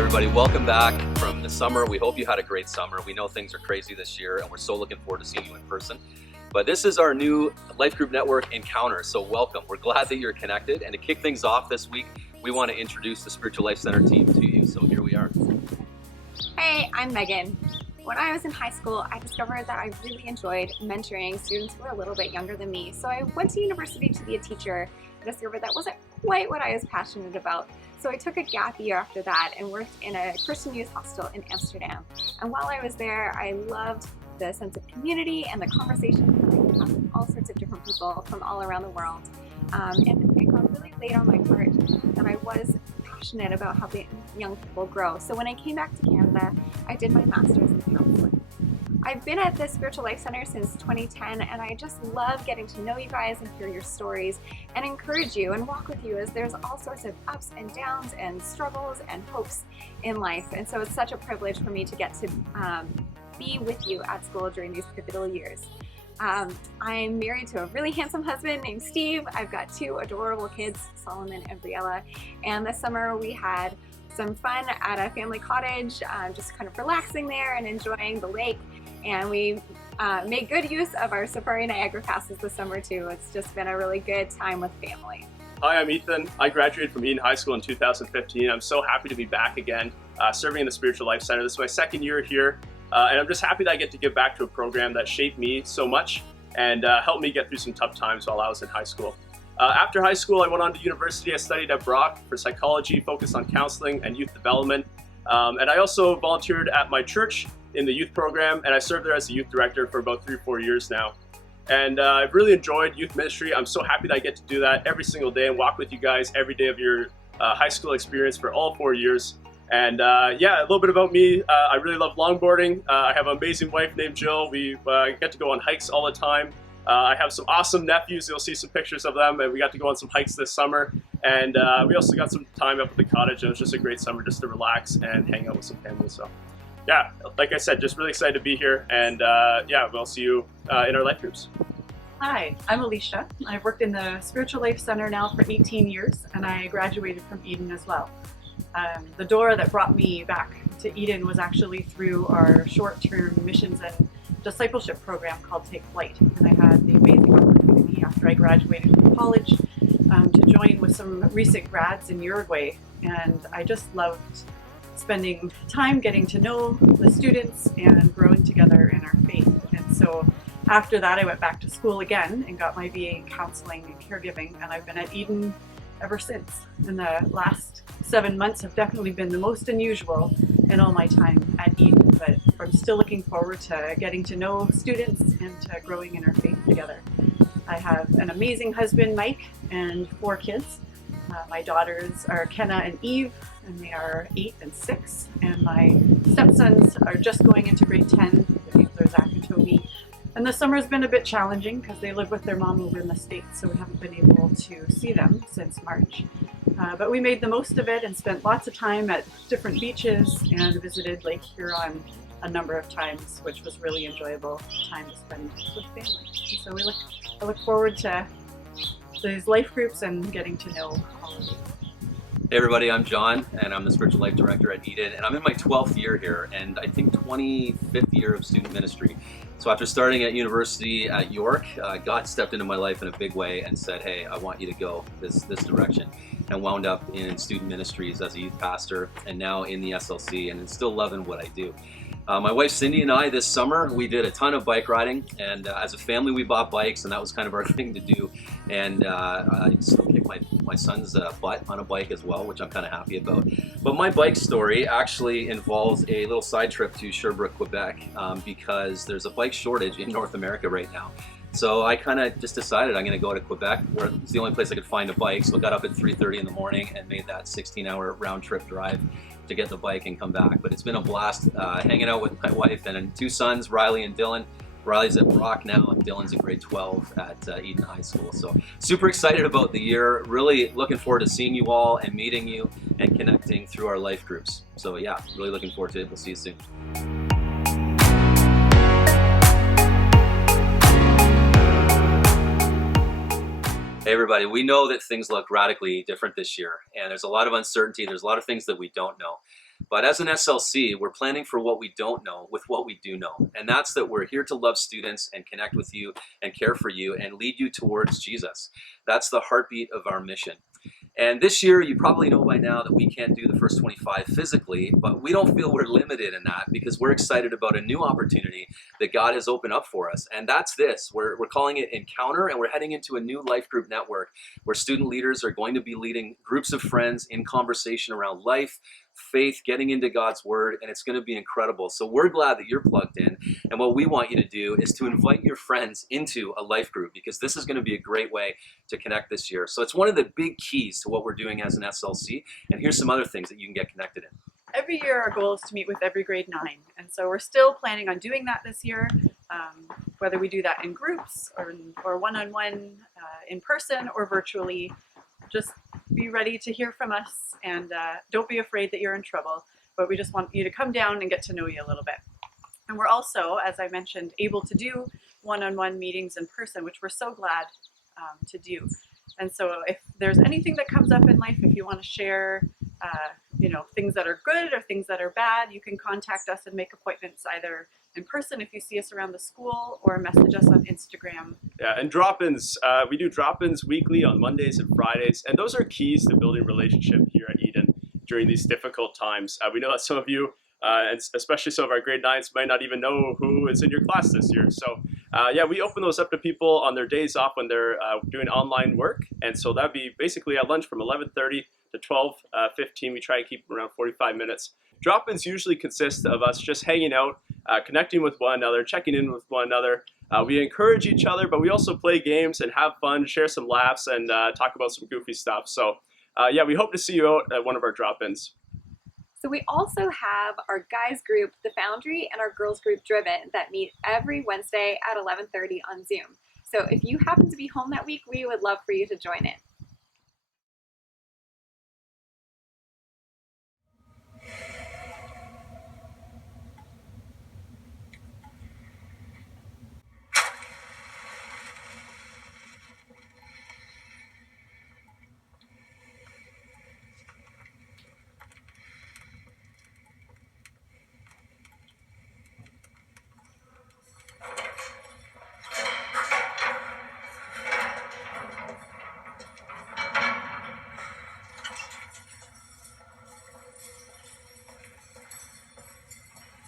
Everybody, welcome back from the summer. We hope you had a great summer. We know things are crazy this year and we're so looking forward to seeing you in person. But this is our new Life Group Network encounter, so welcome. We're glad that you're connected. And to kick things off this week, we want to introduce the Spiritual Life Center team to you. So here we are. Hey, I'm Megan. When I was in high school, I discovered that I really enjoyed mentoring students who were a little bit younger than me. So I went to university to be a teacher and discovered that wasn't quite what I was passionate about. So I took a gap year after that and worked in a Christian youth hostel in Amsterdam. And while I was there, I loved the sense of community and the conversations with all sorts of different people from all around the world. And it got really laid on my heart that I was passionate about helping young people grow. So when I came back to Canada, I did my master's in counseling. I've been at the Spiritual Life Center since 2010, and I just love getting to know you guys and hear your stories and encourage you and walk with you, as there's all sorts of ups and downs and struggles and hopes in life. And so it's such a privilege for me to get to be with you at school during these pivotal years. I'm married to a really handsome husband named Steve. I've got two adorable kids, Solomon and Briella. And this summer we had some fun at a family cottage, just kind of relaxing there and enjoying the lake. And we made good use of our Safari Niagara passes this summer too. It's just been a really good time with family. Hi, I'm Ethan. I graduated from Eden High School in 2015. I'm so happy to be back again, serving in the Spiritual Life Center. This is my second year here, and I'm just happy that I get to give back to a program that shaped me so much and helped me get through some tough times while I was in high school. After high school, I went on to university. I studied at Brock for psychology, focused on counseling and youth development. And I also volunteered at my church in the youth program, and I served there as the youth director for about 3 or 4 years now. And I've really enjoyed youth ministry. I'm so happy that I get to do that every single day and walk with you guys every day of your high school experience for all 4 years. And yeah, a little bit about me. I really love longboarding. I have an amazing wife named Jill. We get to go on hikes all the time. I have some awesome nephews. You'll see some pictures of them, and we got to go on some hikes this summer. And we also got some time up at the cottage, and it was just a great summer just to relax and hang out with some family. So yeah, like I said, just really excited to be here. And yeah, we'll see you in our life groups. Hi, I'm Alicia. I've worked in the Spiritual Life Center now for 18 years, and I graduated from Eden as well. The door that brought me back to Eden was actually through our short-term missions and discipleship program called Take Flight. And I had the amazing opportunity after I graduated from college to join with some recent grads in Uruguay. And I just loved spending time getting to know the students and growing together in our faith. And so after that, I went back to school again and got my BA in counseling and caregiving. And I've been at Eden ever since. And the last 7 months have definitely been the most unusual in all my time at Eden, but I'm still looking forward to getting to know students and to growing in our faith together. I have an amazing husband, Mike, and 4 kids. My daughters are Kenna and Eve, and they are 8 and 6, and my stepsons are just going into grade 10. They're Zach and Toby. And the summer's been a bit challenging because they live with their mom over in the States, so we haven't been able to see them since March. But we made the most of it and spent lots of time at different beaches and visited Lake Huron a number of times, which was really enjoyable time to spend with family. And so I look forward to these life groups and getting to know all of you. Hey everybody, I'm John, and I'm the Spiritual Life Director at Eden, and I'm in my 12th year here, and I think 25th year of student ministry. So after starting at university at York, God stepped into my life in a big way and said, hey, I want you to go this direction, and wound up in student ministries as a youth pastor, and now in the SLC, and still loving what I do. My wife Cindy and I this summer, we did a ton of bike riding, and as a family we bought bikes, and that was kind of our thing to do. And I still kick my son's butt on a bike as well, which I'm kind of happy about. But my bike story actually involves a little side trip to Sherbrooke, Quebec, because there's a bike shortage in North America right now. So I kind of just decided I'm going to go to Quebec, where it's the only place I could find a bike. So I got up at 3:30 in the morning and made that 16-hour round trip drive to get the bike and come back. But it's been a blast hanging out with my wife and 2 sons, Riley and Dylan. Riley's at Brock now, and Dylan's in grade 12 at Eden High School. So super excited about the year. Really looking forward to seeing you all and meeting you and connecting through our life groups. So yeah, really looking forward to it. We'll see you soon. Hey everybody, we know that things look radically different this year, and there's a lot of uncertainty, there's a lot of things that we don't know. But as an SLC, we're planning for what we don't know with what we do know. And that's that we're here to love students and connect with you and care for you and lead you towards Jesus. That's the heartbeat of our mission. And this year, you probably know by now that we can't do the first 25 physically, but we don't feel we're limited in that because we're excited about a new opportunity that God has opened up for us. And that's this. We're calling it Encounter, and we're heading into a new life group network where student leaders are going to be leading groups of friends in conversation around life, faith, getting into God's word, and it's going to be incredible. So we're glad that you're plugged in, and what we want you to do is to invite your friends into a life group because this is going to be a great way to connect this year. So it's one of the big keys to what we're doing as an SLC, and here's some other things that you can get connected in. Every year our goal is to meet with every grade 9, and so we're still planning on doing that this year, whether we do that in groups or one-on-one in person or virtually. Just be ready to hear from us, and don't be afraid that you're in trouble, but we just want you to come down and get to know you a little bit. And we're also, as I mentioned, able to do one-on-one meetings in person, which we're so glad to do. And so if there's anything that comes up in life, if you want to share things that are good or things that are bad, you can contact us and make appointments either in person if you see us around the school or message us on Instagram. Yeah, and drop-ins. We do drop-ins weekly on Mondays and Fridays, and those are keys to building relationship here at Eden during these difficult times. We know that some of you, and especially some of our grade 9s, might not even know who is in your class this year. So we open those up to people on their days off when they're doing online work, and so that'd be basically at lunch from 11:30 to 12:15. We try to keep them around 45 minutes. Drop-ins usually consist of us just hanging out, connecting with one another, checking in with one another. We encourage each other, but we also play games and have fun, share some laughs, and talk about some goofy stuff. So we hope to see you out at one of our drop-ins. So we also have our guys group, The Foundry, and our girls group, Driven, that meet every Wednesday at 11:30 on Zoom. So if you happen to be home that week, we would love for you to join in.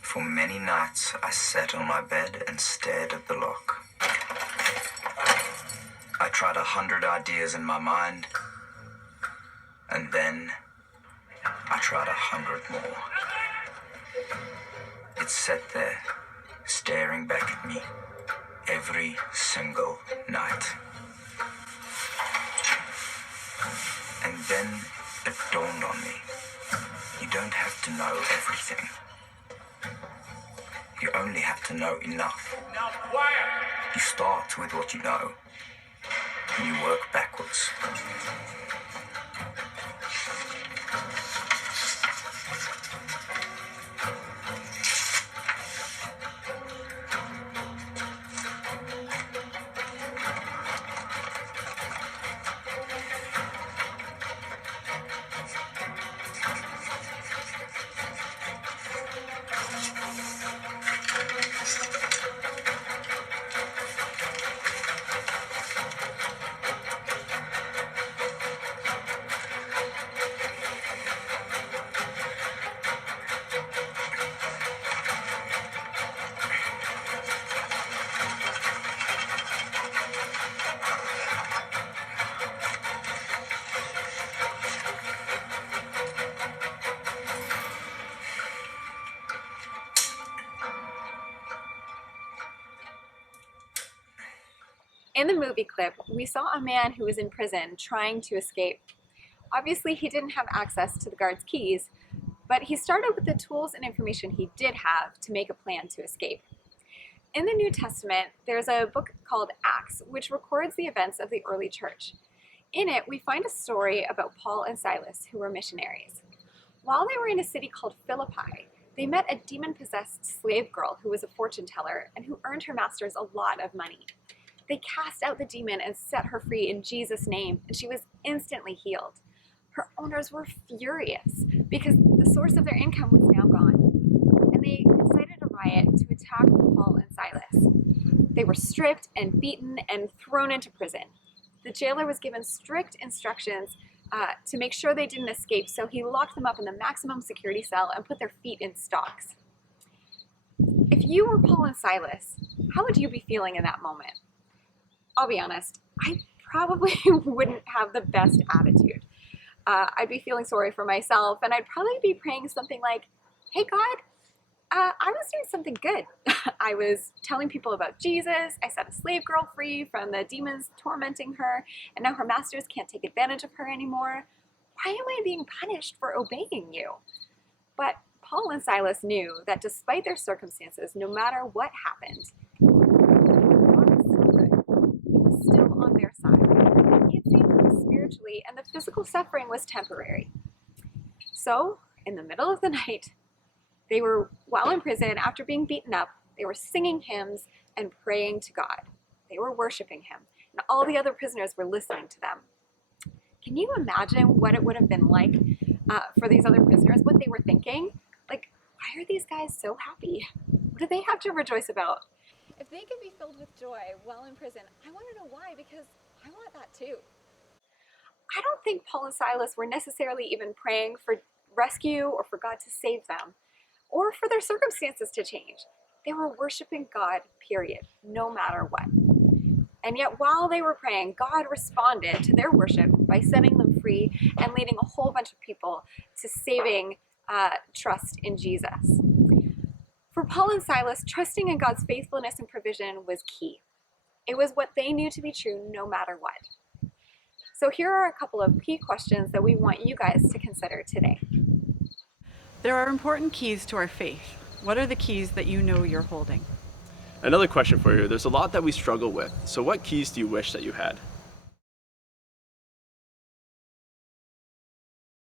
For many nights I sat on my bed and stared at the lock. I tried 100 ideas in my mind, and then I tried 100 more. It sat there, staring back at me, every single night. And then it dawned on me, you don't have to know everything. You only have to know enough. Now quiet! You start with what you know, and you work backwards. In the movie clip, we saw a man who was in prison trying to escape. Obviously, he didn't have access to the guard's keys, but he started with the tools and information he did have to make a plan to escape. In the New Testament, there's a book called Acts, which records the events of the early church. In it, we find a story about Paul and Silas, who were missionaries. While they were in a city called Philippi, they met a demon-possessed slave girl who was a fortune teller and who earned her masters a lot of money. They cast out the demon and set her free in Jesus' name, and she was instantly healed. Her owners were furious because the source of their income was now gone, and they incited a riot to attack Paul and Silas. They were stripped and beaten and thrown into prison. The jailer was given strict instructions to make sure they didn't escape, so he locked them up in the maximum security cell and put their feet in stocks. If you were Paul and Silas, how would you be feeling in that moment? I'll be honest, I probably wouldn't have the best attitude. I'd be feeling sorry for myself, and I'd probably be praying something like, "Hey God, I was doing something good. I was telling people about Jesus. I set a slave girl free from the demons tormenting her, and now her masters can't take advantage of her anymore. Why am I being punished for obeying you?" But Paul and Silas knew that despite their circumstances, no matter what happened, God was still good. He was still on their side. He had saved them spiritually, and the physical suffering was temporary. So, in the middle of the night, they were, while in prison, after being beaten up, they were singing hymns and praying to God. They were worshiping Him, and all the other prisoners were listening to them. Can you imagine what it would have been like for these other prisoners, what they were thinking? Like, why are these guys so happy? What do they have to rejoice about? If they could be filled with joy while in prison, I want to know why, because I want that too. I don't think Paul and Silas were necessarily even praying for rescue or for God to save them, or for their circumstances to change. They were worshiping God, period, no matter what. And yet while they were praying, God responded to their worship by setting them free and leading a whole bunch of people to saving trust in Jesus. For Paul and Silas, trusting in God's faithfulness and provision was key. It was what they knew to be true no matter what. So here are a couple of key questions that we want you guys to consider today. There are important keys to our faith. What are the keys that you know you're holding? Another question for you. There's a lot that we struggle with. So what keys do you wish that you had?